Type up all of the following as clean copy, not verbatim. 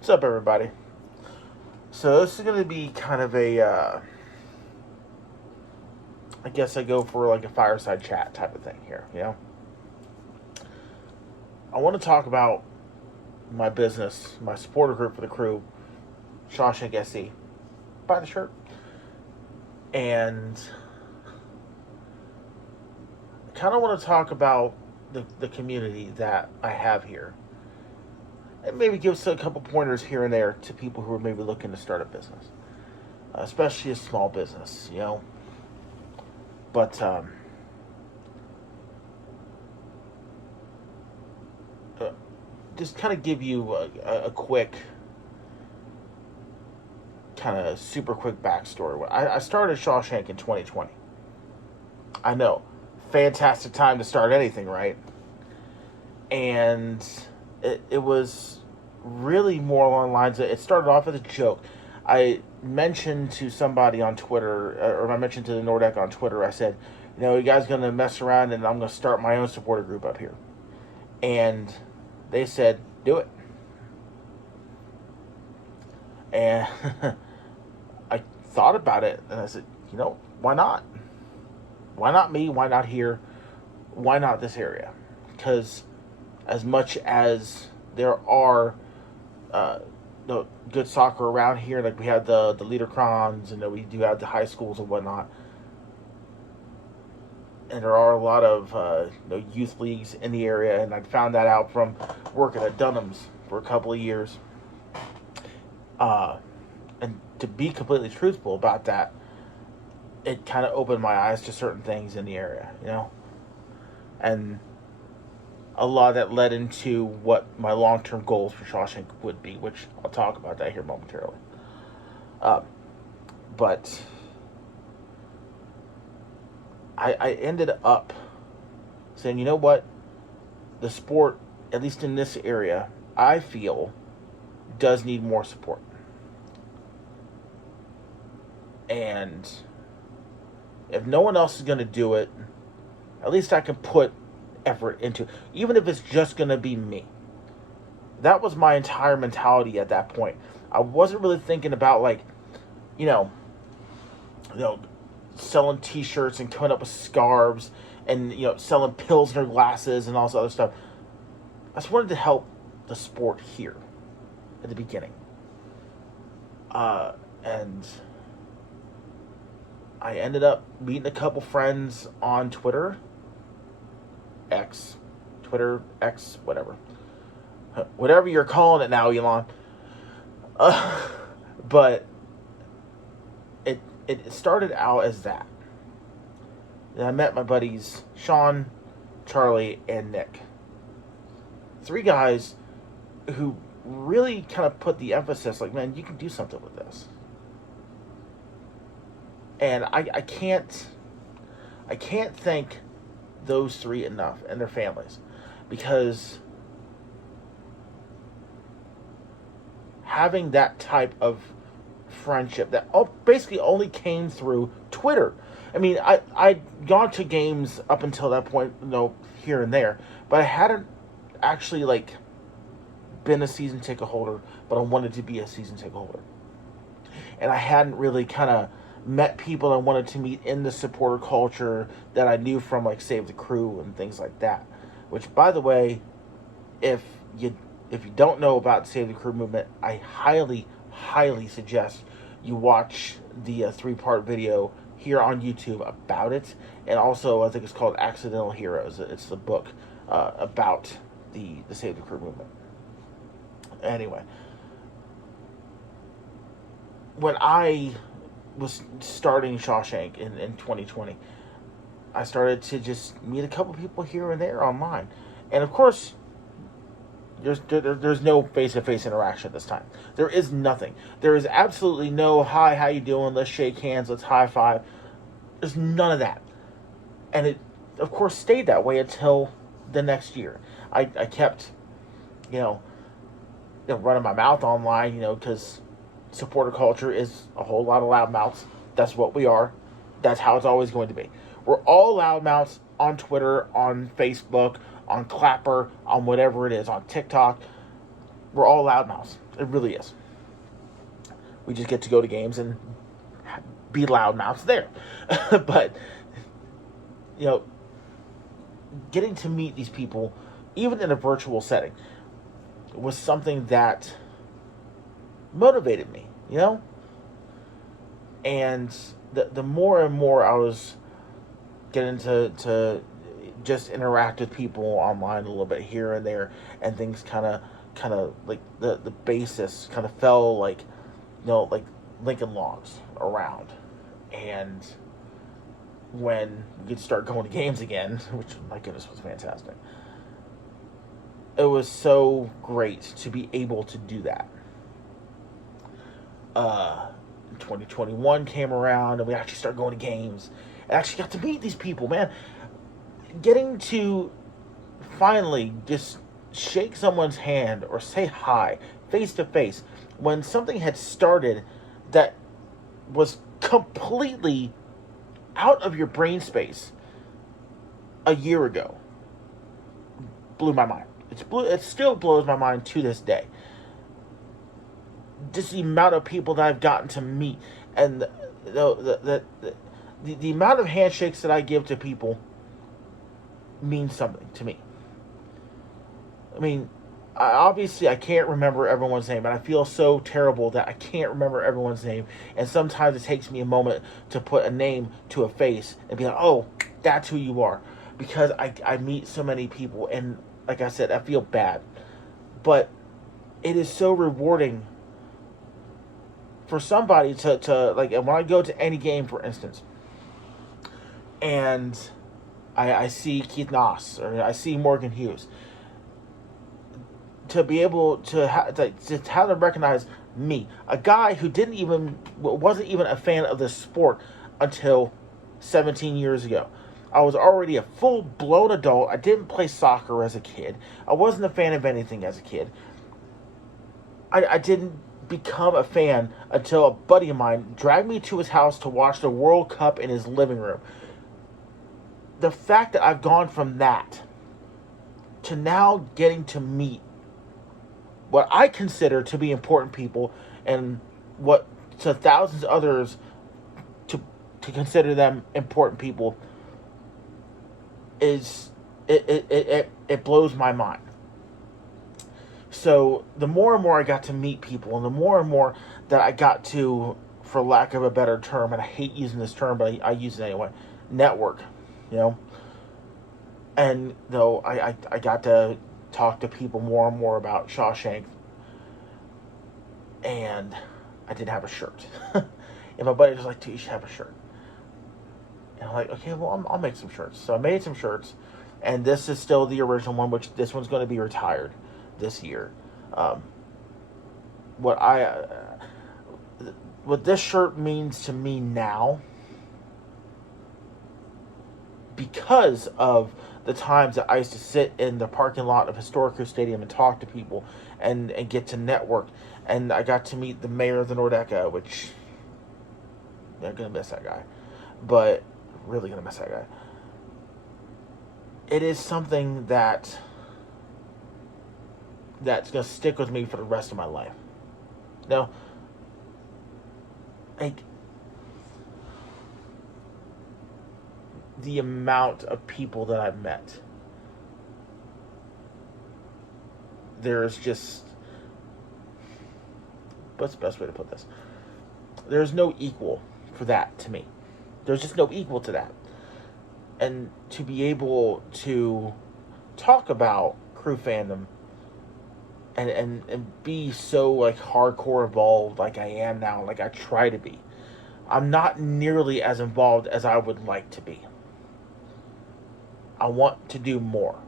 What's up, everybody? So this is going to be kind of I guess I go for like a fireside chat type of thing here. I want to talk about my business, my supporter group for the crew, Shawshank SC. Buy the shirt, and I kind of want to talk about the community that I have here, and maybe give us a couple pointers here and there to people who are maybe looking to start a business, especially a small business. But just kind of give you a quick, kind of super quick backstory. I started Shawshank in 2020. I know, fantastic time to start anything, right? And it was really more along the lines of, it started off as a joke. I mentioned to somebody on Twitter, or I mentioned to the Nordeck on Twitter, I said, you guys going to mess around and I'm going to start my own supporter group up here. And they said, do it. And I thought about it and I said, why not? Why not me? Why not here? Why not this area? Because as much as there are good soccer around here, like we have the Liederkrans, and we do have the high schools and whatnot, and there are a lot of youth leagues in the area, and I found that out from working at Dunham's for a couple of years. And to be completely truthful about that, it kind of opened my eyes to certain things in the area, and a lot of that led into what my long-term goals for Shawshank would be, which I'll talk about that here momentarily. But I ended up saying, you know what? The sport, at least in this area, I feel does need more support. And if no one else is going to do it, at least I can put effort into it, even if it's just going to be me. That was my entire mentality at that point. I wasn't really thinking about selling t-shirts and coming up with scarves and selling Pilsner glasses and all this other stuff. I just wanted to help the sport here at the beginning. And I ended up meeting a couple friends on Twitter, X, whatever you're calling it now, Elon. But it started out as that. And I met my buddies Sean, Charlie, and Nick. 3 guys who really kind of put the emphasis, like, man, you can do something with this. And I can't thank those 3 enough, and their families, because having that type of friendship that basically only came through Twitter. I mean, I'd gone to games up until that point, here and there, but I hadn't actually been a season ticket holder, but I wanted to be a season ticket holder. And I hadn't really kind of met people I wanted to meet in the supporter culture that I knew from Save the Crew and things like that. Which, by the way, if you don't know about the Save the Crew movement, I highly suggest you watch the 3-part video here on YouTube about it. And also, I think it's called Accidental Heroes. It's the book about the Save the Crew movement. Anyway, when I was starting Shawshank in 2020, I started to just meet a couple people here and there online. And of course, there's no face-to-face interaction this time. There is nothing. There is absolutely no, hi, how you doing, let's shake hands, let's high-five. There's none of that. And it, of course, stayed that way until the next year. I kept, running my mouth online, because supporter culture is a whole lot of loudmouths. That's what we are. That's how it's always going to be. We're all loudmouths on Twitter, on Facebook, on Clapper, on whatever it is, on TikTok. we're all loudmouths. It really is. We just get to go to games and be loudmouths there. But, you know, getting to meet these people, even in a virtual setting, was something that motivated me, you know? And the more and more I was getting to just interact with people online a little bit here and there, and things kind of like the basis kind of fell like, you know, like Lincoln Logs around. And when we could start going to games again, which, my goodness, was fantastic, it was so great to be able to do that. 2021 came around, and we actually started going to games, and actually got to meet these people, man. Getting to finally just shake someone's hand or say hi face to face when something had started that was completely out of your brain space a year ago blew my mind. It still blows my mind to this day. Just the amount of people that I've gotten to meet, and the amount of handshakes that I give to people means something to me. I mean, obviously I can't remember everyone's name, and I feel so terrible that I can't remember everyone's name, and sometimes it takes me a moment to put a name to a face and be like, oh, that's who you are, because I meet so many people, and like I said, I feel bad, but it is so rewarding for somebody to like, when I go to any game, for instance, and I see Keith Noss, or I see Morgan Hughes, to be able to have them recognize me, a guy who wasn't even a fan of this sport until 17 years ago. I was already a full-blown adult. I didn't play soccer as a kid. I wasn't a fan of anything as a kid. I didn't become a fan until a buddy of mine dragged me to his house to watch the World Cup in his living room. The fact that I've gone from that to now getting to meet what I consider to be important people, and what to thousands of others to consider them important people, is it blows my mind. So the more and more I got to meet people, and the more and more that I got to, for lack of a better term, and I hate using this term, but I use it anyway, network, you know. And though I got to talk to people more and more about Shawshank, and I didn't have a shirt. And my buddy was like, dude, you should have a shirt. And I'm like, okay, well, I'll make some shirts. So I made some shirts, and this is still the original one, which this one's going to be retired this year. What this shirt means to me now, because of the times that I used to sit in the parking lot of Historic Crew Stadium and talk to people and get to network, and I got to meet the mayor of the Nordeca, which I'm going to miss that guy, but really going to miss that guy. It is something that's going to stick with me for the rest of my life. Now, like, the amount of people that I've met, there's just, what's the best way to put this? There's no equal for that to me. There's just no equal to that. And to be able to talk about crew fandom and be so like hardcore involved like I am now, like I try to be. I'm not nearly as involved as I would like to be. I want to do more.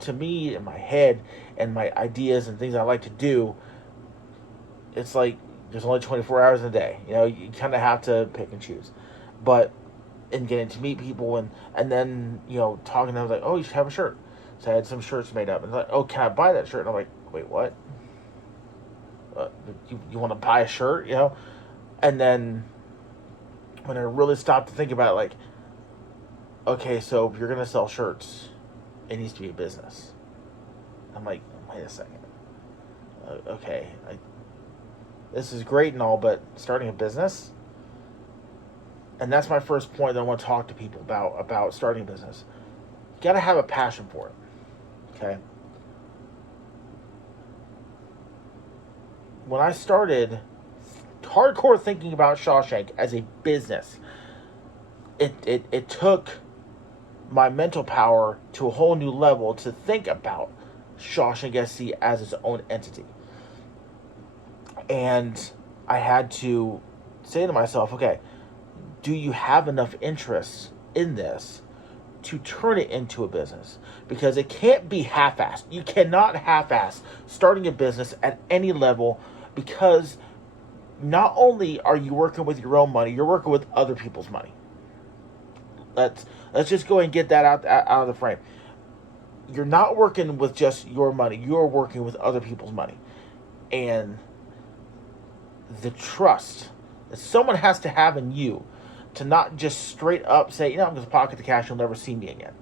To me, in my head and my ideas and things I like to do, it's like there's only 24 hours in a day. You know, you kind of have to pick and choose. But in getting to meet people and then, you know, talking to them, I was like, oh, you should have a shirt. So I had some shirts made up. And like, oh, can I buy that shirt? And I'm like, wait, what? You want to buy a shirt, you know? And then when I really stopped to think about it, like, okay, so if you're going to sell shirts, it needs to be a business. I'm like, wait a second. okay, this is great and all, but starting a business, and that's my first point that I want to talk to people about starting a business. You got to have a passion for it. Okay. When I started hardcore thinking about Shawshank as a business, it took my mental power to a whole new level to think about Shawshank SC as its own entity. And I had to say to myself, okay, do you have enough interest in this to turn it into a business? Because it can't be half-assed. You cannot half-ass starting a business at any level, because not only are you working with your own money, you're working with other people's money. Let's just go and get that out of the frame. You're not working with just your money. You're working with other people's money. And the trust that someone has to have in you to not just straight up say, I'm going to pocket the cash, you'll never see me again.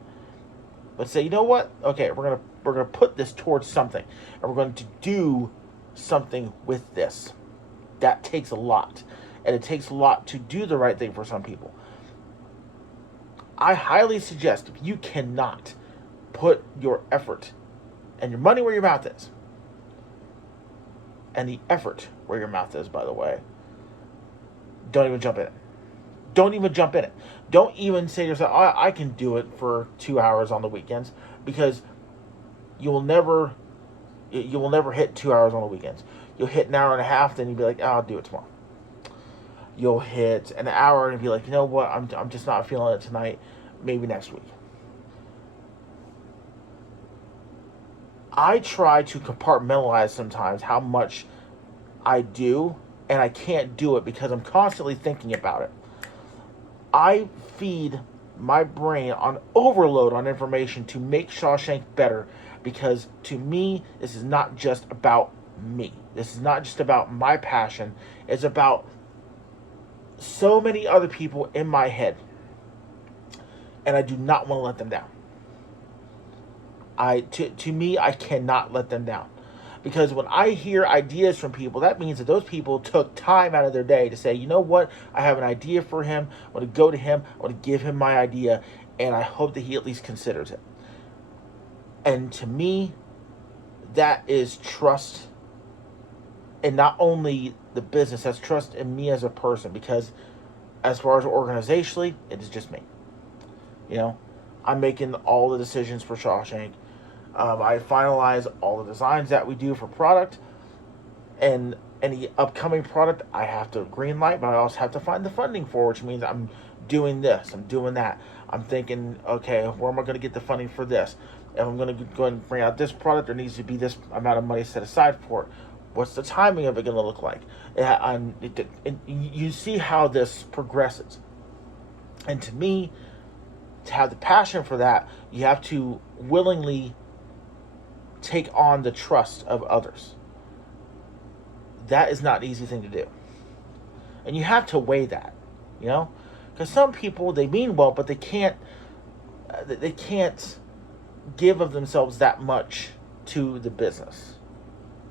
But say, you know what? Okay, we're gonna put this towards something, and we're going to do something with this. That takes a lot, and it takes a lot to do the right thing for some people. I highly suggest, if you cannot put your effort and your money where your mouth is, and the effort where your mouth is, by the way, don't even jump in it. Don't even jump in it. Don't even say to yourself, I can do it for 2 hours on the weekends, because you will never hit 2 hours on the weekends. You'll hit an hour and a half, then you'll be like, I'll do it tomorrow. You'll hit an hour and be like, you know what, I'm just not feeling it tonight, maybe next week. I try to compartmentalize sometimes how much I do, and I can't do it because I'm constantly thinking about it. I feed my brain on overload on information to make Shawshank better, because to me, this is not just about me. This is not just about my passion. It's about so many other people in my head, and I do not want to let them down. To me, I cannot let them down, because when I hear ideas from people, that means that those people took time out of their day to say, you know what, I have an idea for him. I want to go to him. I want to give him my idea, and I hope that he at least considers it. And to me, that is trust. And not only the business, that's trust in me as a person, because as far as organizationally, it is just me. I'm making all the decisions for Shawshank. I finalize all the designs that we do for product, and any upcoming product I have to green light, but I also have to find the funding for, which means I'm doing this, I'm doing that. I'm thinking, okay, where am I going to get the funding for this? If I'm going to go and bring out this product, there needs to be this amount of money set aside for it. What's the timing of it going to look like? You see how this progresses. And to me, to have the passion for that, you have to willingly take on the trust of others. That is not an easy thing to do. And you have to weigh that, because some people, they mean well, but they can't give of themselves that much to the business,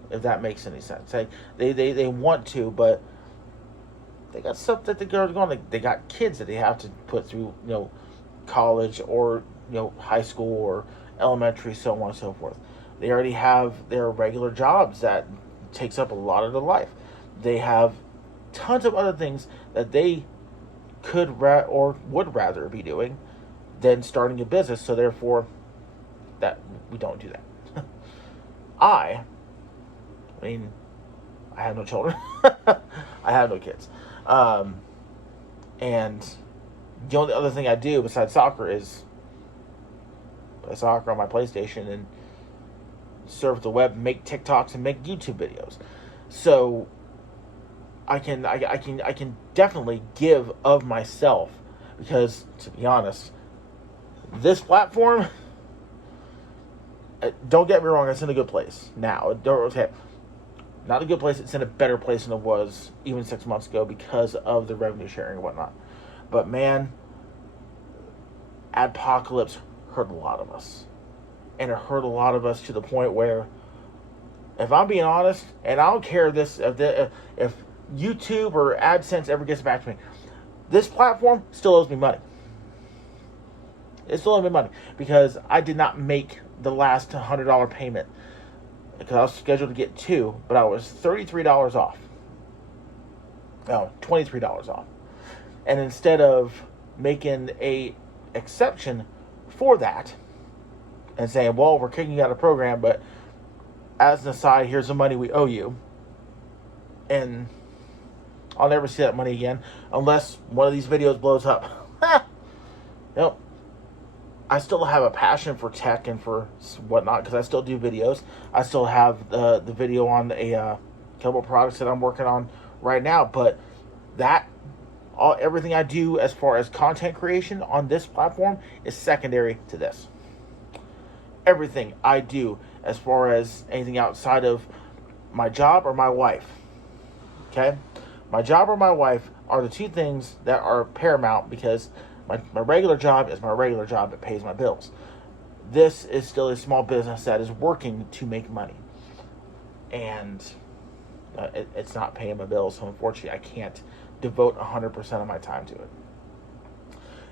if that makes any sense. They want to, but they got stuff that they're going. They got kids that they have to put through, college or high school or elementary, so on and so forth. They already have their regular jobs that takes up a lot of their life. They have tons of other things that they could or would rather be doing than starting a business. So therefore, that we don't do that. I have no children. I have no kids. And the only other thing I do besides soccer is play soccer on my PlayStation and surf the web, make TikToks, and make YouTube videos. So I can definitely give of myself, because to be honest, this platform, don't get me wrong, it's in a good place now. Okay, not a good place, it's in a better place than it was even 6 months ago because of the revenue sharing and whatnot. But man, Adpocalypse hurt a lot of us. And it hurt a lot of us to the point where If I'm being honest, and I don't care if YouTube or AdSense ever gets back to me, this platform still owes me money. It still owes me money because I did not make the last $100 payment because I was scheduled to get 2, but I was $33 off. No, $23 off. And instead of making a exception for that and saying, well, we're kicking you out of the program, but as an aside, here's the money we owe you. And I'll never see that money again unless one of these videos blows up. I still have a passion for tech and for whatnot because I still do videos. I still have the video on a couple products that I'm working on right now. But everything I do as far as content creation on this platform is secondary to this. Everything I do as far as anything outside of my job or my wife. Okay? My job or my wife are the two things that are paramount because my regular job is my regular job that pays my bills. This is still a small business that is working to make money. And it's not paying my bills, so unfortunately I can't devote 100% of my time to it.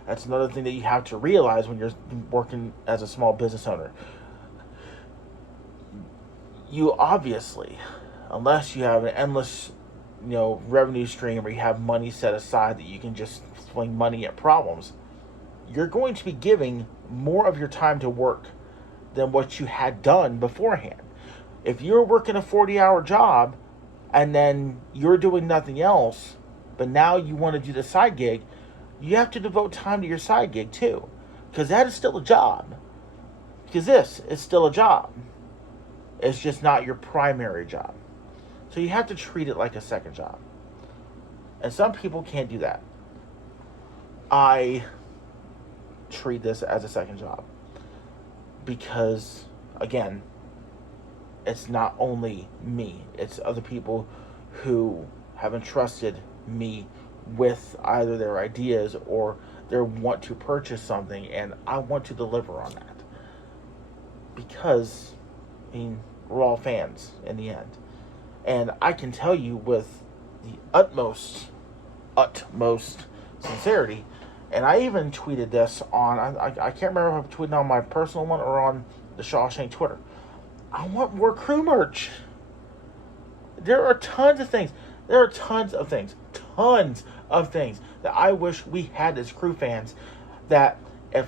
That's another thing that you have to realize when you're working as a small business owner. You obviously, unless you have an endless revenue stream where you have money set aside that you can just fling money at problems, you're going to be giving more of your time to work than what you had done beforehand. If you're working a 40-hour job and then you're doing nothing else, but now you want to do the side gig, you have to devote time to your side gig too, because that is still a job. Because this is still a job. It's just not your primary job. So you have to treat it like a second job. And some people can't do that. I treat this as a second job. Because, again, it's not only me. It's other people who have entrusted me with either their ideas or their want to purchase something. And I want to deliver on that. Because, we're all fans in the end. And I can tell you with the utmost sincerity, and I even tweeted this on, I can't remember if I tweeted on my personal one or on the Shawshank Twitter. I want more crew merch. There are tons of things that I wish we had as crew fans, that if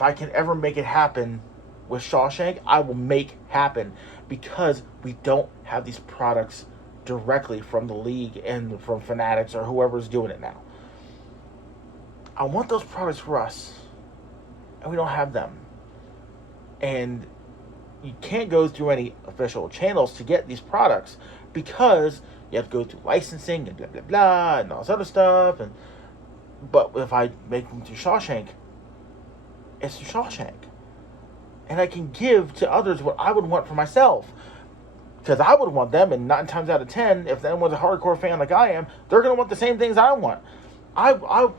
I can ever make it happen with Shawshank, I will make happen, because we don't have these products directly from the league and from Fanatics or whoever's doing it now. I want those products for us, and we don't have them. And you can't go through any official channels to get these products because you have to go through licensing and blah, blah, blah, and all this other stuff. But if I make them through Shawshank, it's through Shawshank. And I can give to others what I would want for myself. Because I would want them, and 9 times out of 10, if anyone's a hardcore fan like I am, they're going to want the same things I want. I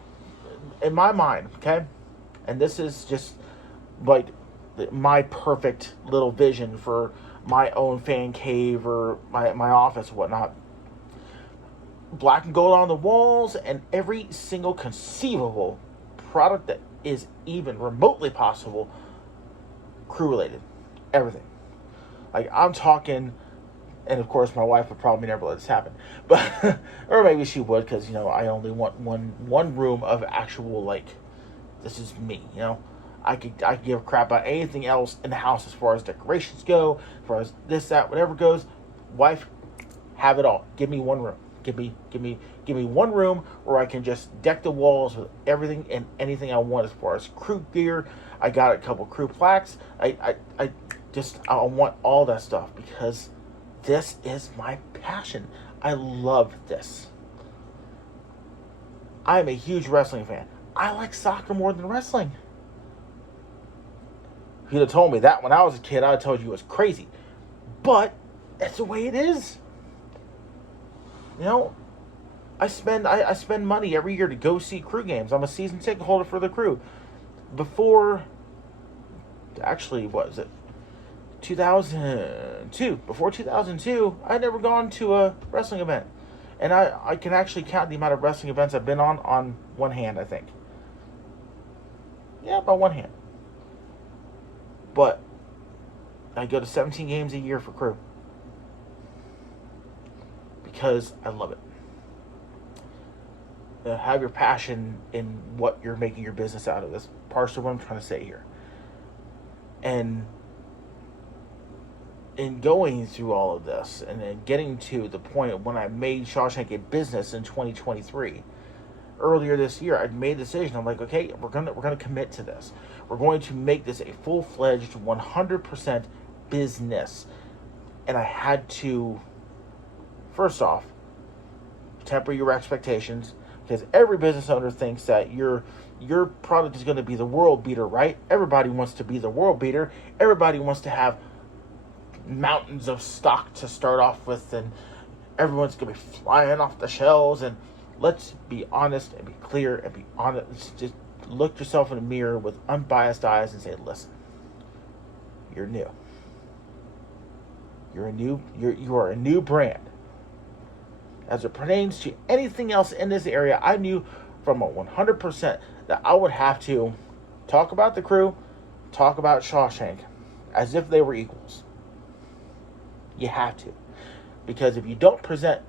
in my mind, okay? And this is just like my perfect little vision for my own fan cave or my office or whatnot. Black and gold on the walls, and every single conceivable product that is even remotely possible crew related. Everything. Like, I'm talking, and of course my wife would probably never let this happen, but or maybe she would, because I only want one room of actual, like, this is me. I could give a crap about anything else in the house as far as decorations go, as far as this, that, whatever goes. Wife, have it all. Give me one room. Give me one room where I can just deck the walls with everything and anything I want as far as crew gear. I got a couple crew plaques. I want all that stuff, because this is my passion. I love this. I'm a huge wrestling fan. I like soccer more than wrestling. If you'd have told me that when I was a kid, I'd have told you it was crazy. But that's the way it is. I spend money every year to go see crew games. I'm a season ticket holder for the crew. Before, actually, what is it? 2002. Before 2002, I had never gone to a wrestling event. And I can actually count the amount of wrestling events I've been on one hand, I think. Yeah, about one hand. But I go to 17 games a year for crew. Because I love it. Have your passion in what you're making your business out of. That's partially what I'm trying to say here. And in going through all of this and then getting to the point when I made Shawshank a business in 2023, earlier this year, I made a decision. I'm like, okay, we're gonna commit to this. We're going to make this a full-fledged 100% business. And I had to, first off, temper your expectations, because every business owner thinks that your product is going to be the world beater, right? Everybody wants to be the world beater. Everybody wants to have mountains of stock to start off with, and everyone's going to be flying off the shelves. And let's be honest and be clear and be honest. Just look yourself in the mirror with unbiased eyes and say, listen, you're new. You are a new brand. As it pertains to anything else in this area, I knew from a 100% that I would have to talk about the crew, talk about Shawshank, as if they were equals. You have to. Because if you don't present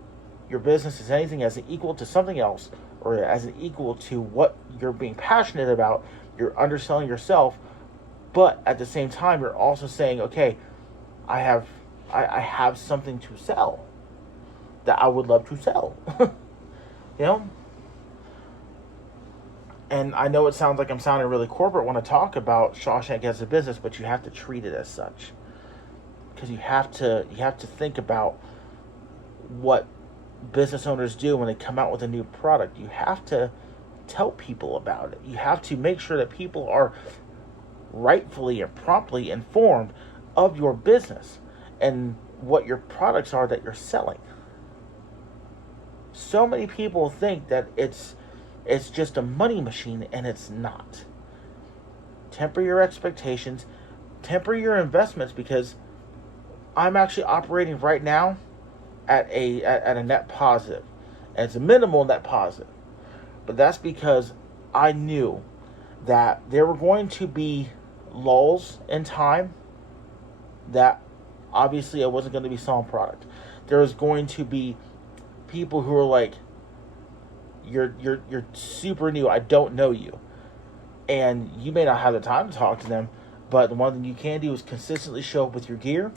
your business as anything as an equal to something else, or as an equal to what you're being passionate about, you're underselling yourself, but at the same time, you're also saying, okay, I have something to sell that I would love to sell. You know? And I know it sounds like I'm sounding really corporate when I talk about Shawshank as a business, but you have to treat it as such. Because you have to think about what business owners do when they come out with a new product. You have to tell people about it. You have to make sure that people are rightfully and promptly informed of your business and what your products are that you're selling. So many people think that it's just a money machine, and it's not. Temper your expectations, temper your investments, because I'm actually operating right now at a net positive. And it's a minimal net positive. But that's because I knew that there were going to be lulls in time that obviously I wasn't going to be selling product. There was going to be people who are like, you're super new, I don't know you. And you may not have the time to talk to them, but the one thing you can do is consistently show up with your gear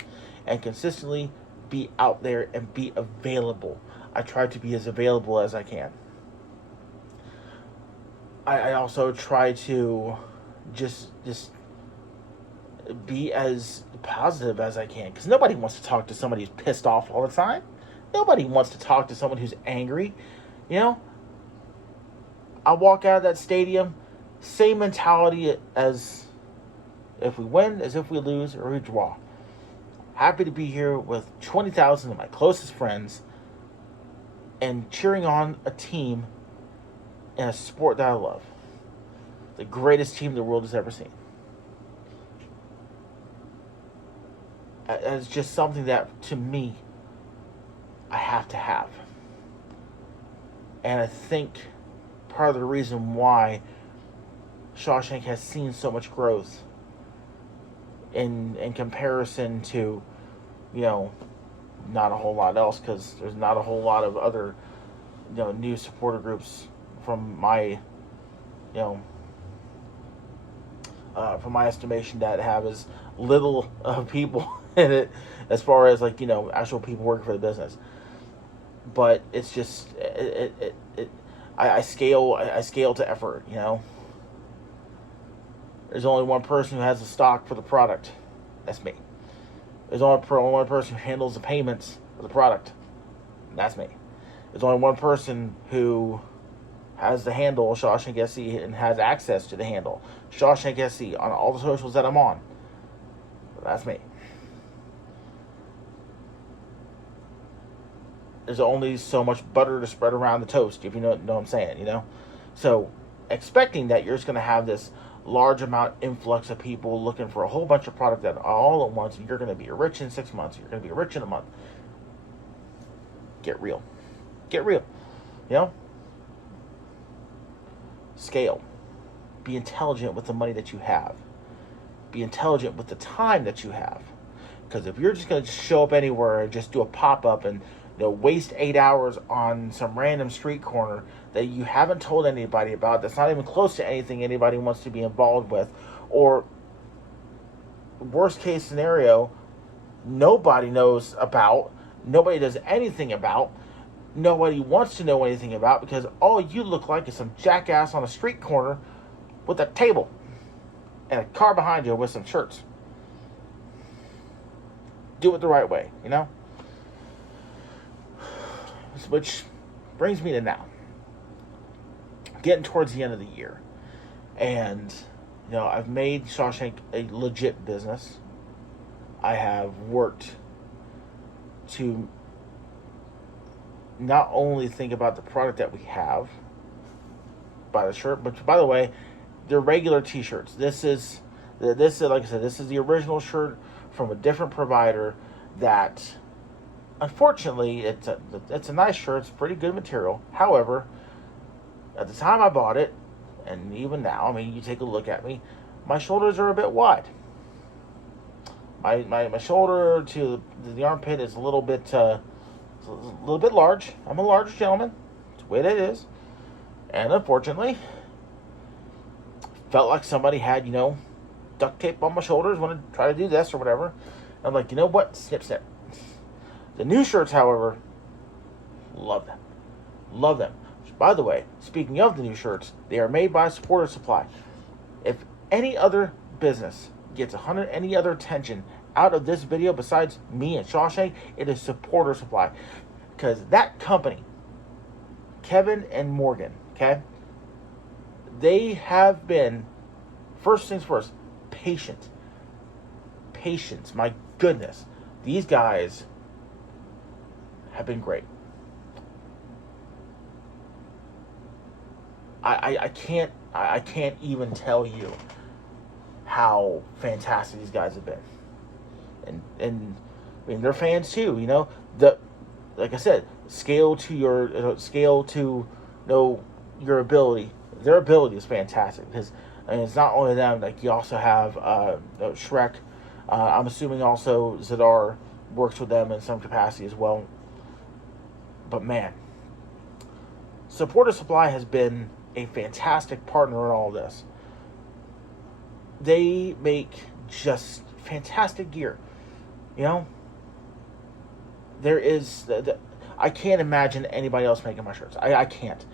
and consistently be out there and be available. I try to be as available as I can. I also try to just be as positive as I can, because nobody wants to talk to somebody who's pissed off all the time. Nobody wants to talk to someone who's angry. You know, I walk out of that stadium, same mentality as if we win, as if we lose, or we draw. Happy to be here with 20,000 of my closest friends and cheering on a team in a sport that I love. The greatest team the world has ever seen. It's just something that, to me, I have to have. And I think part of the reason why Shawshank has seen so much growth in comparison to, you know, not a whole lot else, because there's not a whole lot of other, you know, new supporter groups from my estimation that have as little people in it as far as, like, you know, actual people working for the business. But it's just I scale to effort, you know. There's only one person who has the stock for the product. That's me. There's only one person who handles the payments for the product. That's me. There's only one person who has the handle Shawshank SC and has access to the handle Shawshank SC on all the socials that I'm on. That's me. There's only so much butter to spread around the toast, if you know what I'm saying, you know? So, expecting that you're just going to have this large amount influx of people looking for a whole bunch of product that all at once, and you're going to be rich in 6 months, you're going to be rich in a month. Get real. Get real. You know? Scale. Be intelligent with the money that you have. Be intelligent with the time that you have. Because if you're just going to show up anywhere and just do a pop-up and waste 8 hours on some random street corner that you haven't told anybody about, that's not even close to anything anybody wants to be involved with, or worst case scenario, nobody knows about, nobody does anything about, nobody wants to know anything about, because all you look like is some jackass on a street corner with a table and a car behind you with some shirts. Do it the right way, Which brings me to now. Getting towards the end of the year. And, I've made Shawshank a legit business. I have worked to not only think about the product that we have, buy the shirt, but by the way, they're regular t-shirts. This is like I said, this is the original shirt from a different provider that, unfortunately, it's a nice shirt. It's pretty good material. However, at the time I bought it, and even now, you take a look at me, my shoulders are a bit wide. My shoulder to the armpit is a little bit large. I'm a large gentleman. It's the way that it is. And unfortunately, felt like somebody had, duct tape on my shoulders when I try to do this or whatever. I'm like, you know what? Snip, snip. The new shirts, however, love them. Love them. By the way, speaking of the new shirts, they are made by Supporter Supply. If any other business gets any other attention out of this video besides me and Shawshank, it is Supporter Supply. Because that company, Kevin and Morgan, okay, they have been, first things first, patient. Patience, my goodness. These guys have been great. I can't even tell you how fantastic these guys have been. And they're fans too, like I said, scale to your ability. Their ability is fantastic because it's not only them. Like you also have Shrek. I'm assuming also Zadar works with them in some capacity as well. But man, Supporter Supply has been a fantastic partner in all this. They make just fantastic gear. There is I can't imagine anybody else making my shirts. I can't.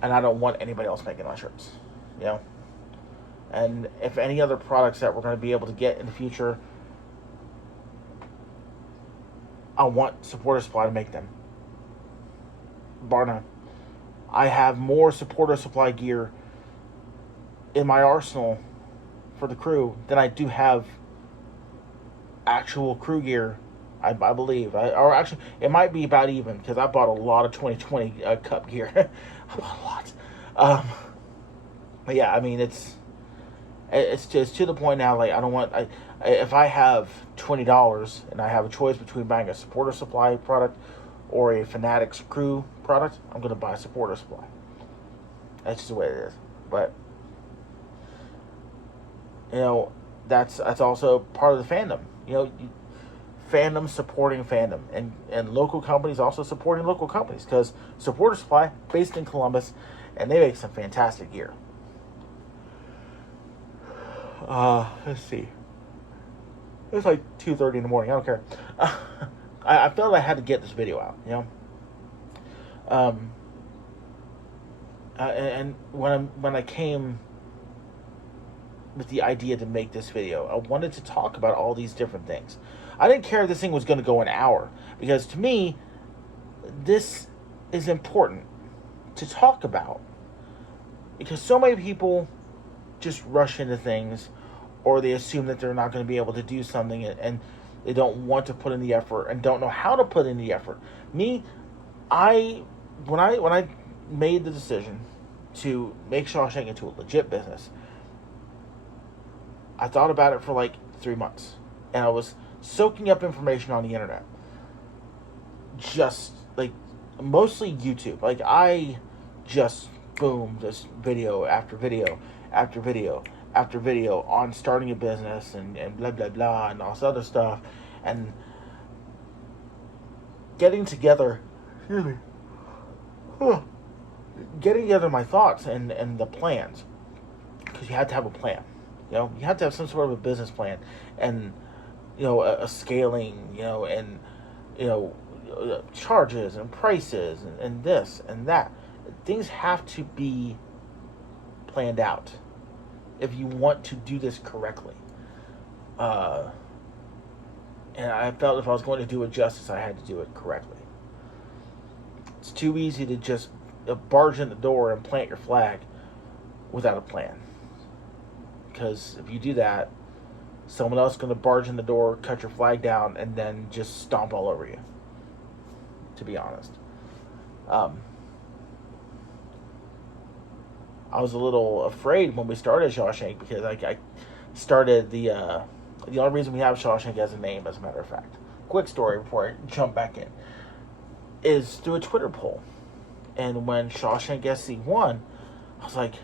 And I don't want anybody else making my shirts. And if any other products that we're going to be able to get in the future, I want Supporter Supply to make them. Bar none. I have more Supporter Supply gear in my arsenal for the crew than I do have actual crew gear, I believe. Or actually, it might be about even, because I bought a lot of 2020 Cup gear. I bought a lot. But yeah, it's just to the point now, like, I don't want... if I have $20 and I have a choice between buying a Supporter Supply product or a Fanatics Crew product, I'm going to buy Supporter Supply. That's just the way it is. But, that's also part of the fandom. Fandom supporting fandom. And local companies also supporting local companies. Because Supporter Supply, based in Columbus, and they make some fantastic gear. Let's see. It's like 2:30 in the morning. I don't care. I felt I had to get this video out, and when I came with the idea to make this video, I wanted to talk about all these different things. I didn't care if this thing was going to go an hour, because to me, this is important to talk about, because so many people just rush into things, or they assume that they're not going to be able to do something, and they don't want to put in the effort and don't know how to put in the effort. Me, when I made the decision to make Shawshank into a legit business, I thought about it for like 3 months, and I was soaking up information on the internet. Just like mostly YouTube. Like I just boom, just video after video after video after video on starting a business and blah blah blah and all this other stuff, and getting together. Excuse me. Getting together my thoughts and the plans, because you had to have a plan. You have to have some sort of a business plan, and a scaling, and charges and prices and this and that. Things have to be planned out if you want to do this correctly. And I felt if I was going to do it justice, I had to do it correctly. It's too easy to just barge in the door and plant your flag without a plan. Because if you do that, someone else is going to barge in the door, cut your flag down, and then just stomp all over you. To be honest. I was a little afraid when we started Shawshank, because I started the only reason we have Shawshank as a name, as a matter of fact. Quick story before I jump back in. Is through a Twitter poll. And when Shawshank SC won, I was like,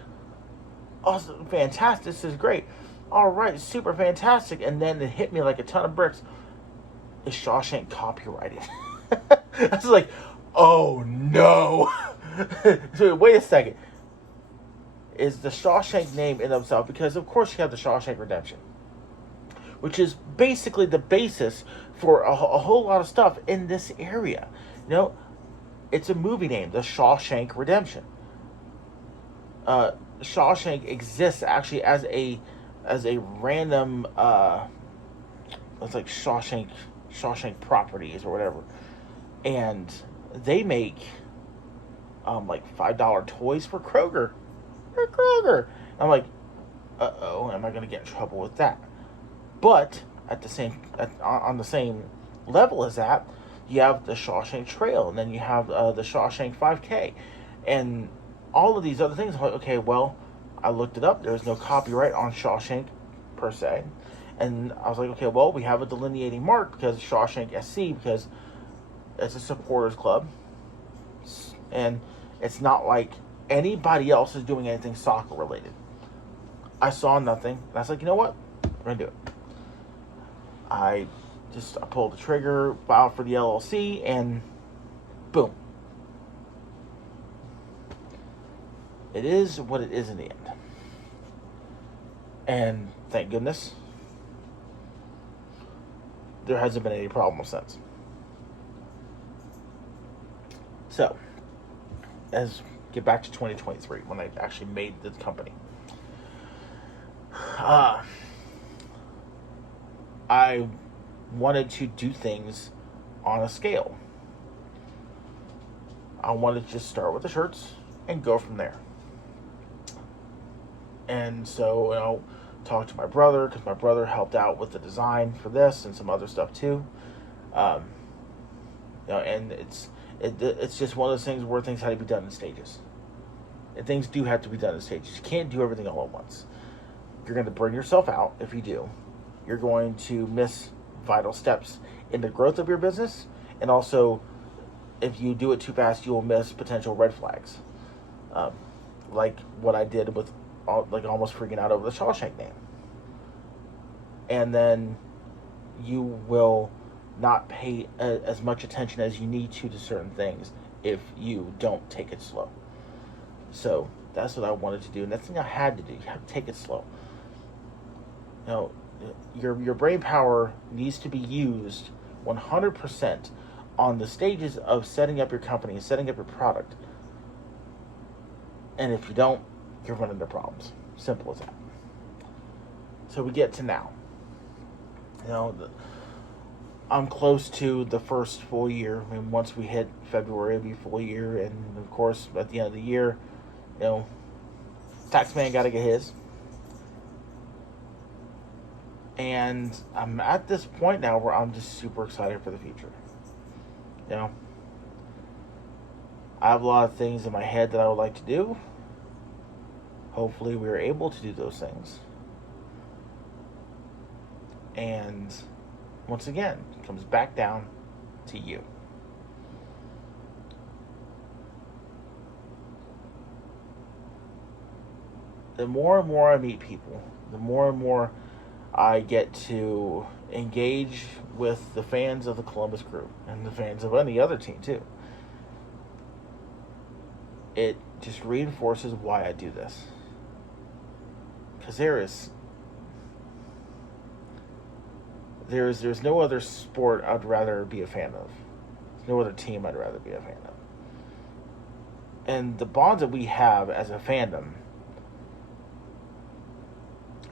awesome, fantastic, this is great. All right, super fantastic. And then it hit me like a ton of bricks. Is Shawshank copyrighted? I was like, oh no. So wait a second. Is the Shawshank name in itself? Because of course you have the Shawshank Redemption, which is basically the basis for a whole lot of stuff in this area. It's a movie name, The Shawshank Redemption. Shawshank exists actually as a random it's like Shawshank Properties or whatever, and they make like $5 toys for Kroger. I'm like, am I gonna get in trouble with that? But on the same level as that, you have the Shawshank Trail, and then you have the Shawshank 5K, and all of these other things. I'm like, okay, well, I looked it up. There's no copyright on Shawshank per se, and I was like, okay, well, we have a delineating mark because Shawshank SC, because it's a supporters club, and it's not like anybody else is doing anything soccer related. I saw nothing, and I was like, you know what, we're gonna do it. I pulled the trigger, filed for the LLC, and boom. It is what it is in the end. And thank goodness, there hasn't been any problem since. So, get back to 2023, when I actually made the company. I wanted to do things on a scale. I wanted to just start with the shirts and go from there. And so, talked to my brother, because my brother helped out with the design for this and some other stuff too. And it's just one of those things where things had to be done in stages. And things do have to be done in stages. You can't do everything all at once. You're going to burn yourself out if you do. You're going to miss vital steps in the growth of your business, and also, if you do it too fast, you will miss potential red flags, like what I did with almost freaking out over the Shawshank name. And then you will not pay as much attention as you need to certain things if you don't take it slow. So that's what I wanted to do, and that's the thing I had to do. You have to take it slow. Your brain power needs to be used 100% on the stages of setting up your company and setting up your product. And if you don't, you're running into problems. Simple as that. So we get to now. I'm close to the first full year. I mean, once we hit February, it'll be full year. And of course, at the end of the year, Taxman got to get his. And I'm at this point now where I'm just super excited for the future. I have a lot of things in my head that I would like to do. Hopefully we're able to do those things. And once again, it comes back down to you. The more and more I meet people, the more and more I get to engage with the fans of the Columbus Crew and the fans of any other team too. It just reinforces why I do this. Because there's no other sport I'd rather be a fan of. There's no other team I'd rather be a fan of. And the bonds that we have as a fandom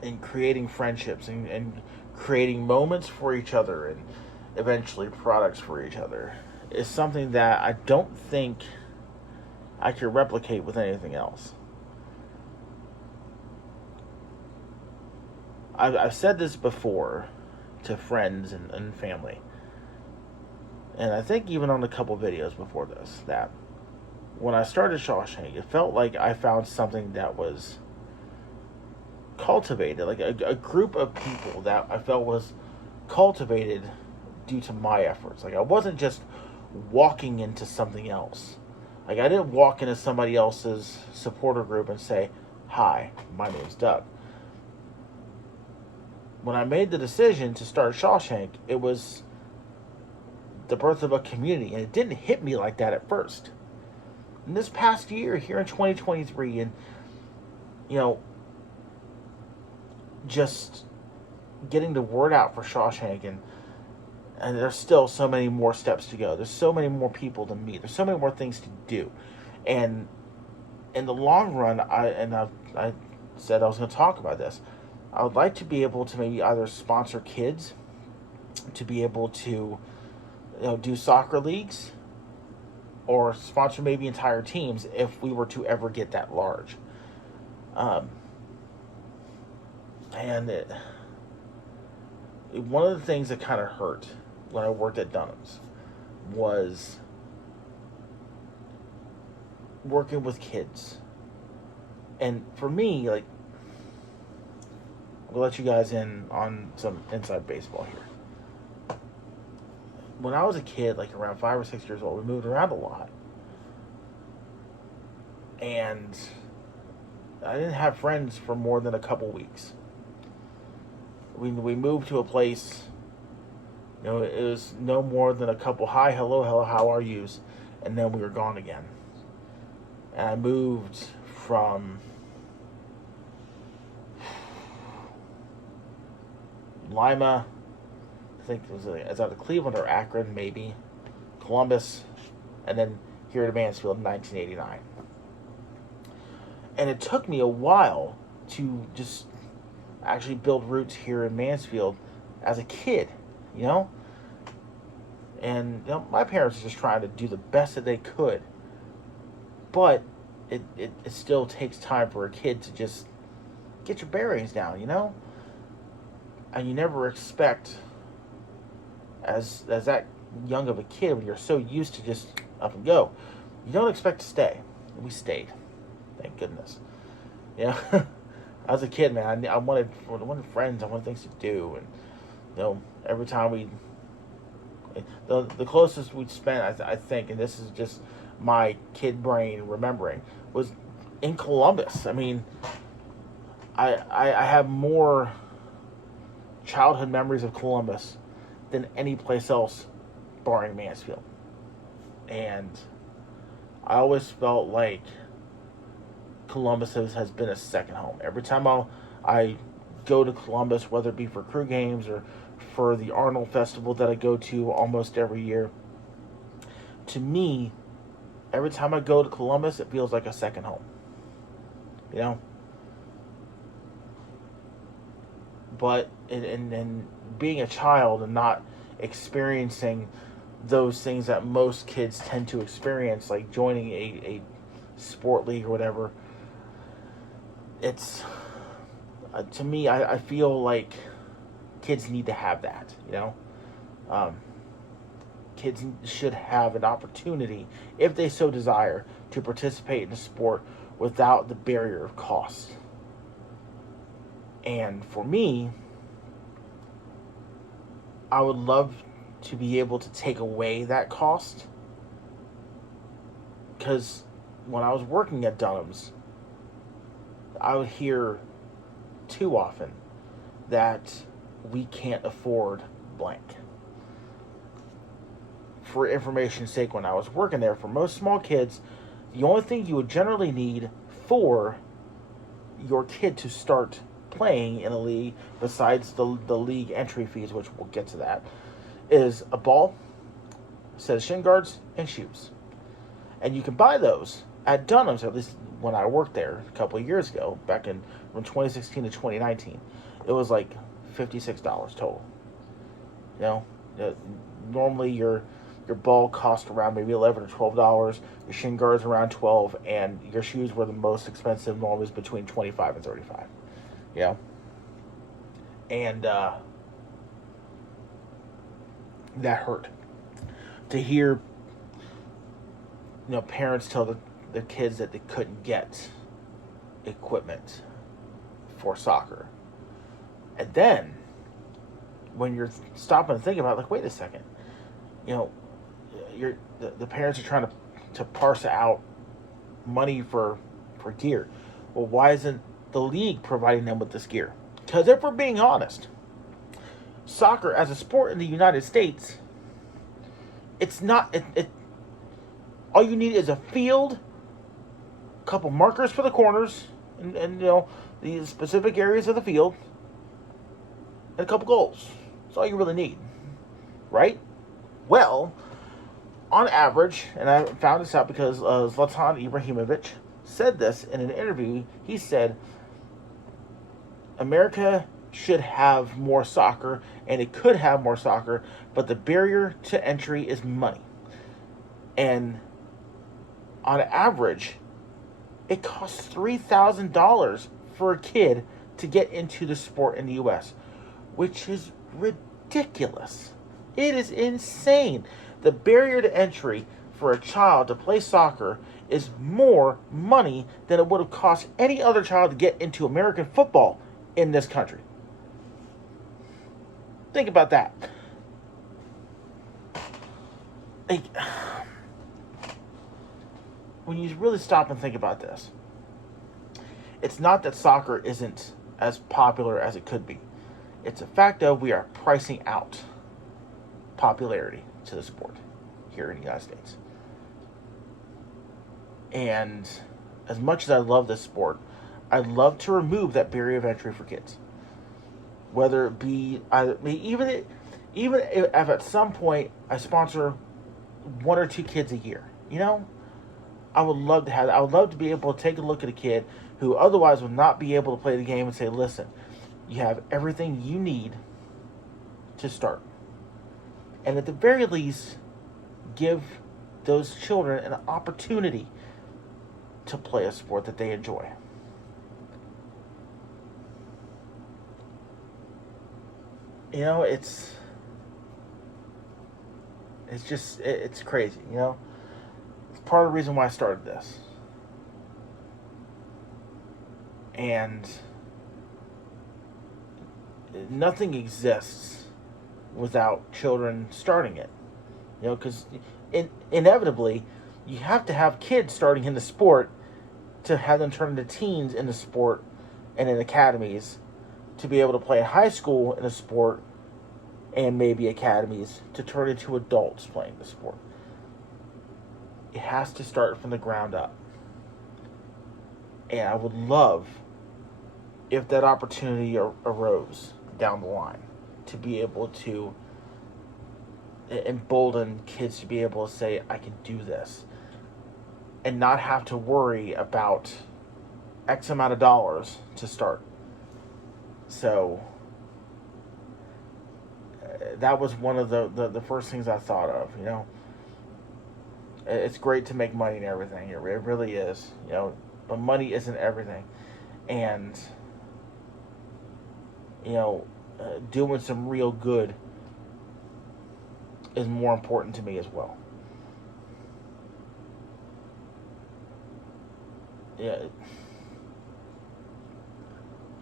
in creating friendships and creating moments for each other and eventually products for each other is something that I don't think I could replicate with anything else. I've said this before to friends and family, and I think even on a couple videos before this, that when I started Shawshank, it felt like I found something that was cultivated, like a group of people that I felt was cultivated due to my efforts. Like I wasn't just walking into something else. Like I didn't walk into somebody else's supporter group and say, "Hi, my name's Doug." When I made the decision to start Shawshank, it was the birth of a community, and it didn't hit me like that at first. In this past year, here in 2023, and just getting the word out for Shawshank, and there's still so many more steps to go. There's so many more people to meet. There's so many more things to do. And in the long run, I said I was going to talk about this. I would like to be able to maybe either sponsor kids, to be able to do soccer leagues, or sponsor maybe entire teams if we were to ever get that large. One of the things that kind of hurt when I worked at Dunham's was working with kids. And for me, like, I'll let you guys in on some inside baseball here. When I was a kid, like around 5 or 6 years old, we moved around a lot. And I didn't have friends for more than a couple weeks. We moved to a place, it was no more than a couple hi, hello, how are yous, and then we were gone again. And I moved from Lima, I think it's out of Cleveland or Akron, maybe, Columbus, and then here to Mansfield in 1989. And it took me a while to just actually build roots here in Mansfield as a kid, And my parents were just trying to do the best that they could. But it still takes time for a kid to just get your bearings down, And you never expect, as that young of a kid, when you're so used to just up and go, you don't expect to stay. And we stayed. Thank goodness. I was a kid, man. I wanted friends. I wanted things to do, and every time the closest we'd spent, I think, and this is just my kid brain remembering, was in Columbus. I mean, I have more childhood memories of Columbus than any place else, barring Mansfield, and I always felt like Columbus has been a second home. Every time I go to Columbus, whether it be for crew games or for the Arnold Festival that I go to almost every year, to me, every time I go to Columbus, it feels like a second home. But in being a child and not experiencing those things that most kids tend to experience, like joining a sport league or whatever, it's to me, I feel like kids need to have that. Kids should have an opportunity, if they so desire, to participate in a sport without the barrier of cost. And for me, I would love to be able to take away that cost, because when I was working at Dunham's, I would hear too often that we can't afford blank. For information's sake, when I was working there, for most small kids, the only thing you would generally need for your kid to start playing in a league, besides the league entry fees, which we'll get to that, is a ball, a set of shin guards, and shoes. And you can buy those at Dunham's, at least when I worked there a couple of years ago, back in from 2016 to 2019. It was like $56 total. You know, normally your ball cost around maybe $11 or $12. Your shin guards around $12, and your shoes were the most expensive. Normally is between $25 and $35. You know, and that hurt to hear. You know, parents tell their kids that they couldn't get equipment for soccer, and then when you're stopping and thinking about it, like, wait a second, you know, the parents are trying to parse out money for gear. Well, why isn't the league providing them with this gear? Because if we're being honest, soccer as a sport in the United States, it's not it. All you need is a field, a couple markers for the corners, and you know, the specific areas of the field, and a couple goals. That's all you really need, right? Well, on average, and I found this out because Zlatan Ibrahimovic said this in an interview. He said, America should have more soccer, and it could have more soccer, but the barrier to entry is money. And on average, it costs $3,000 for a kid to get into the sport in the U.S., which is ridiculous. It is insane. The barrier to entry for a child to play soccer is more money than it would have cost any other child to get into American football in this country. Think about that. Like, when you really stop and think about this, it's not that soccer isn't as popular as it could be. It's a fact of we are pricing out popularity to the sport here in the United States. And as much as I love this sport, I'd love to remove that barrier of entry for kids. Whether it be, even if at some point I sponsor one or two kids a year, you know, I would love to have that. I would love to be able to take a look at a kid who otherwise would not be able to play the game and say, listen, you have everything you need to start. And at the very least, give those children an opportunity to play a sport that they enjoy. You know, it's crazy, you know? It's part of the reason why I started this. And nothing exists without children starting it. You know, because inevitably, you have to have kids starting in the sport to have them turn into teens in the sport and in academies to be able to play in high school in a sport and maybe academies to turn into adults playing the sport. It has to start from the ground up. And I would love if that opportunity arose down the line to be able to embolden kids to be able to say, I can do this, and not have to worry about X amount of dollars to start. So that was one of the first things I thought of, you know. It's great to make money and everything. It really is, you know, but money isn't everything. And, you know, doing some real good is more important to me as well. Yeah,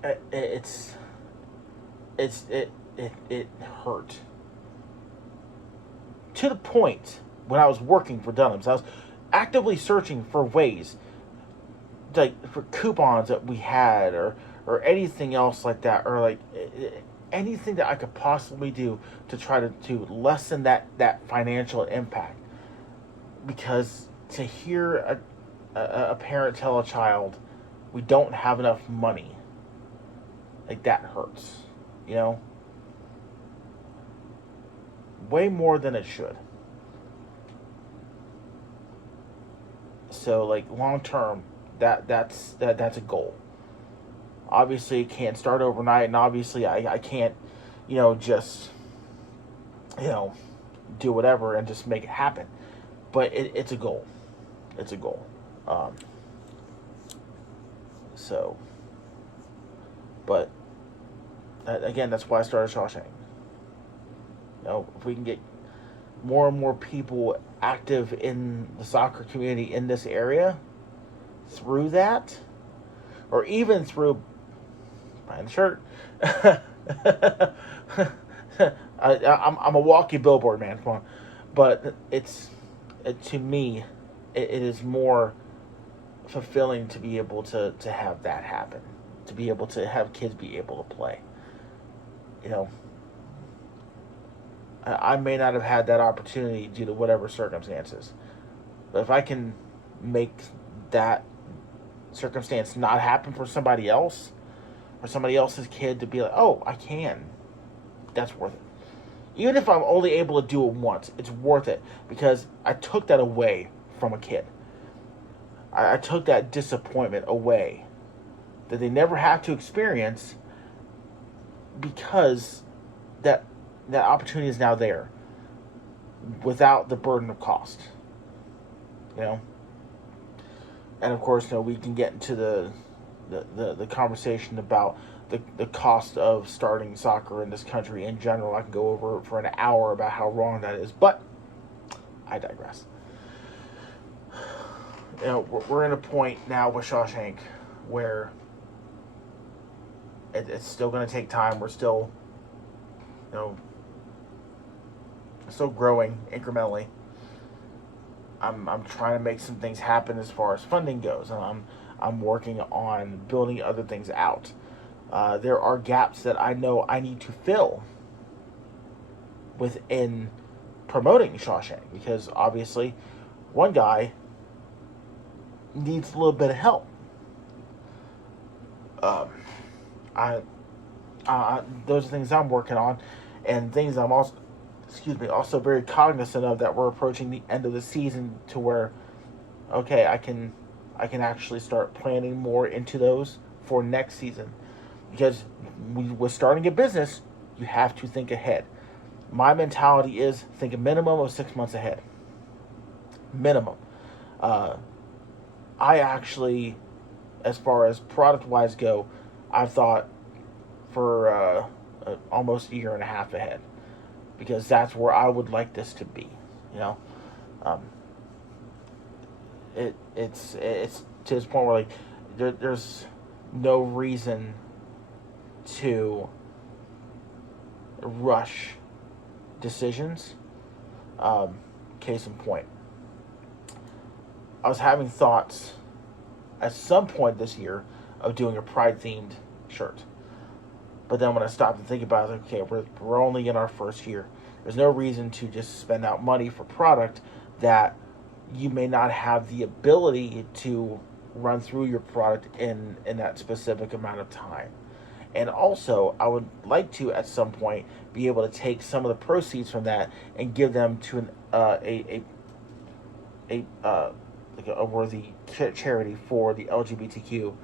it hurt to the point when I was working for Dunham's, I was actively searching for ways, like for coupons that we had, or anything else like that, or like anything that I could possibly do to try to lessen that financial impact. Because to hear a parent tell a child, we don't have enough money, like that hurts, you know? Way more than it should. So like long term, that's a goal. Obviously it can't start overnight, and obviously I can't, just do whatever and just make it happen. But it's a goal. It's a goal. But again, that's why I started Shawshank. If we can get more and more people active in the soccer community in this area through that, or even through buying a shirt. I'm a walking billboard, man. Come on. But to me, it is more fulfilling to be able to have that happen, to be able to have kids be able to play. I may not have had that opportunity due to whatever circumstances, but if I can make that circumstance not happen for somebody else, or somebody else's kid to be like, oh, I can, that's worth it. Even if I'm only able to do it once, it's worth it, because I took that away from a kid. I took that disappointment away that they never have to experience, because that opportunity is now there without the burden of cost. And of course, we can get into the conversation about the cost of starting soccer in this country in general. I can go over for an hour about how wrong that is, but I digress. We're in a point now with Shawshank where it's still going to take time. We're still, still growing incrementally. I'm trying to make some things happen as far as funding goes. I'm working on building other things out. There are gaps that I know I need to fill within promoting Shawshank, because obviously one guy needs a little bit of help. Those are things I'm working on, and things I'm also very cognizant of, that we're approaching the end of the season, to where, okay, I can actually start planning more into those for next season. Because with starting a business, you have to think ahead. My mentality is think a minimum of 6 months ahead. Minimum. I actually, as far as product-wise go, I've thought for almost a year and a half ahead, because that's where I would like this to be. It's to this point where like there's no reason to rush decisions. Case in point, I was having thoughts at some point this year of doing a Pride themed shirt. But then when I stopped and think about it, I was like, okay, we're only in our first year. There's no reason to just spend out money for product that you may not have the ability to run through your product in that specific amount of time. And also, I would like to, at some point, be able to take some of the proceeds from that and give them to a worthy charity for the LGBTQ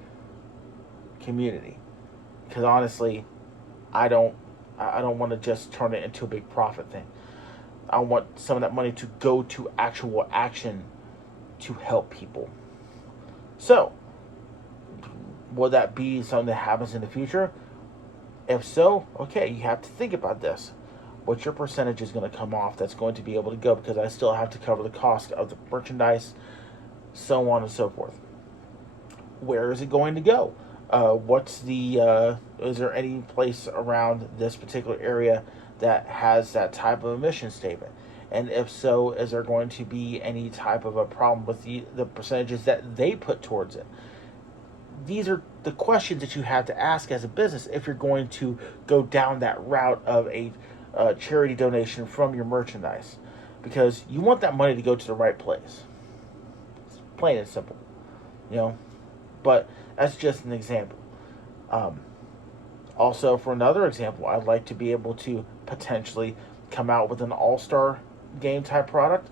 community. Because honestly, I don't want to just turn it into a big profit thing. I want some of that money to go to actual action to help people. So, will that be something that happens in the future? If so, okay, you have to think about this. What your percentage is going to come off that's going to be able to go, because I still have to cover the cost of the merchandise, so on and so forth. Where is it going to go? Is there any place around this particular area that has that type of mission statement? And if so, is there going to be any type of a problem with the percentages that they put towards it? These are the questions that you have to ask as a business if you're going to go down that route of a charity donation from your merchandise, because you want that money to go to the right place. It's plain and simple, you know. But that's just an example. Also, for another example, I'd like to be able to potentially come out with an all-star game type product.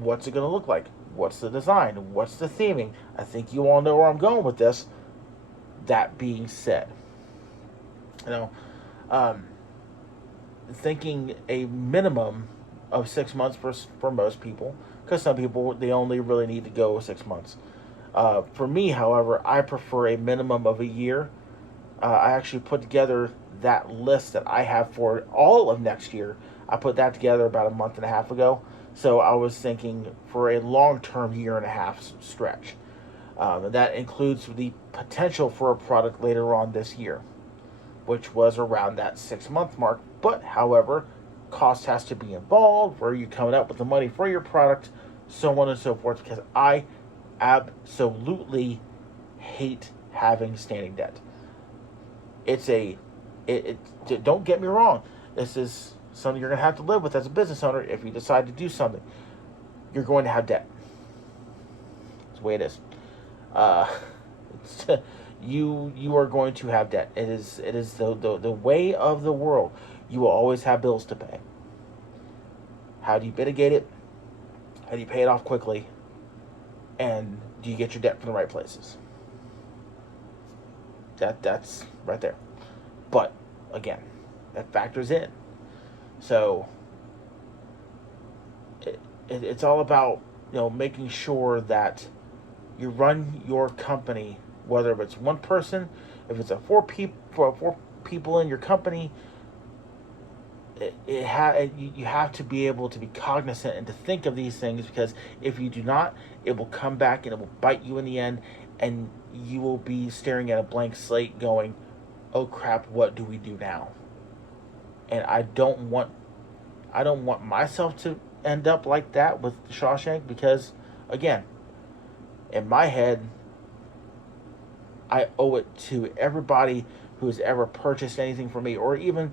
What's it going to look like? What's the design? What's the theming? I think you all know where I'm going with this. That being said, you know, thinking a minimum of 6 months for most people, because some people, they only really need to go 6 months. For me, however, I prefer a minimum of a year. I actually put together that list that I have for all of next year. I put that together about a month and a half ago. So I was thinking for a long-term year and a half stretch. That includes the potential for a product later on this year, which was around that 6 month mark. But, however, cost has to be involved. Where are you coming up with the money for your product? So on and so forth. Because I absolutely hate having standing debt. Don't get me wrong. This is something you're going to have to live with as a business owner. If you decide to do something, you're going to have debt. That's the way it is. You are going to have debt. It is the way of the world. You will always have bills to pay. How do you mitigate it? How do you pay it off quickly? And do you get your debt from the right places? That's right there. But again, that factors in. So it's all about, you know, making sure that you run your company, whether it's one person, if it's four people in your company. You have to be able to be cognizant and to think of these things, because if you do not, it will come back and it will bite you in the end, and you will be staring at a blank slate going, oh crap, what do we do now? And I don't want myself to end up like that with Shawshank, because again, in my head, I owe it to everybody who has ever purchased anything from me, or even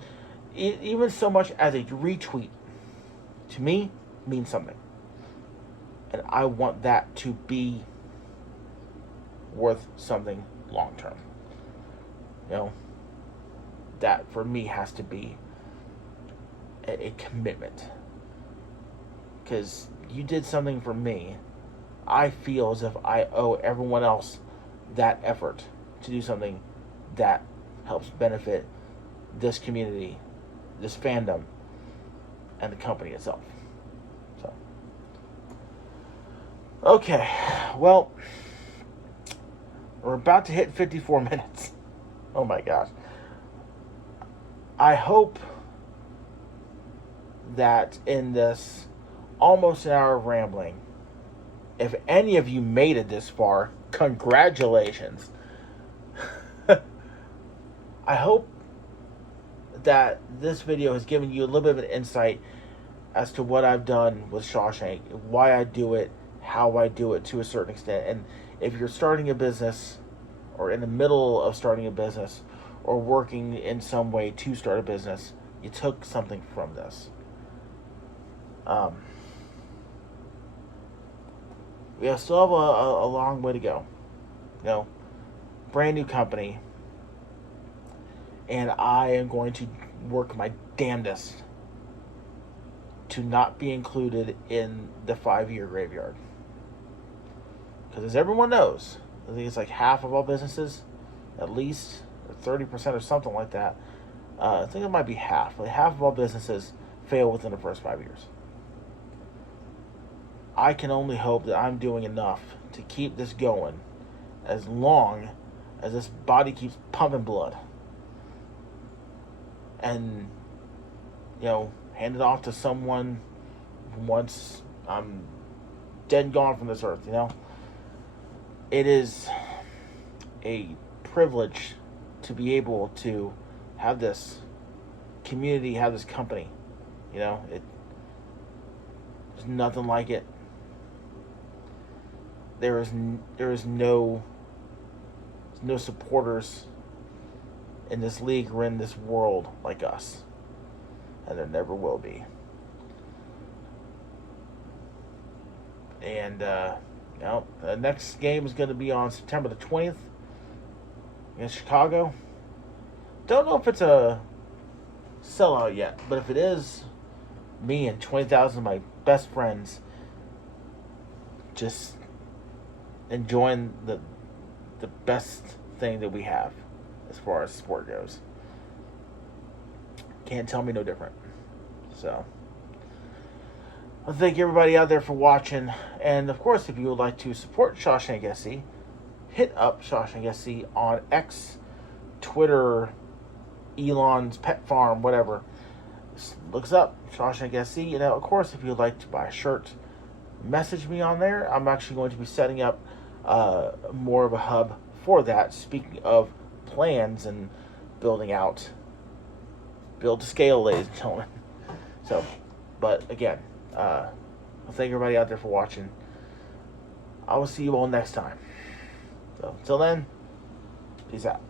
so much as a retweet, to me, means something. And I want that to be worth something long term. You know, that for me has to be a commitment. Because you did something for me, I feel as if I owe everyone else that effort to do something that helps benefit this community, this fandom, and the company itself. So, okay, well, we're about to hit 54 minutes. Oh my gosh. I hope that in this almost an hour of rambling, if any of you made it this far, congratulations. I hope that this video has given you a little bit of an insight as to what I've done with Shawshank, why I do it, how I do it to a certain extent. And if you're starting a business, or in the middle of starting a business, or working in some way to start a business, you took something from this. We still have a long way to go. You know, brand new company, and I am going to work my damnedest to not be included in the 5-year graveyard. Because as everyone knows, I think it's like half of all businesses, at least, or 30% or something like that. I think it might be half. Like half of all businesses fail within the first 5 years. I can only hope that I'm doing enough to keep this going as long as this body keeps pumping blood. And, you know, hand it off to someone once I'm dead and gone from this earth, you know. It is a privilege to be able to have this community, have this company, you know. There's nothing like it. There is no supporters in this league or in this world like us, and there never will be. And the next game is going to be on September the 20th against Chicago. Don't know if it's a sellout yet, but if it is, me and 20,000 of my best friends just enjoying the best thing that we have as far as sport goes. Can't tell me no different. So, I thank everybody out there for watching. And of course, if you would like to support Shawshank SC, hit up Shawshank SC on X, Twitter, Elon's Pet Farm, whatever. Just looks up Shawshank SC. And of course, if you would like to buy a shirt, message me on there. I'm actually going to be setting up more of a hub for that. Speaking of plans and building out, build to scale, ladies and gentlemen. So, but again, thank everybody out there for watching. I will see you all next time. So, until then, peace out.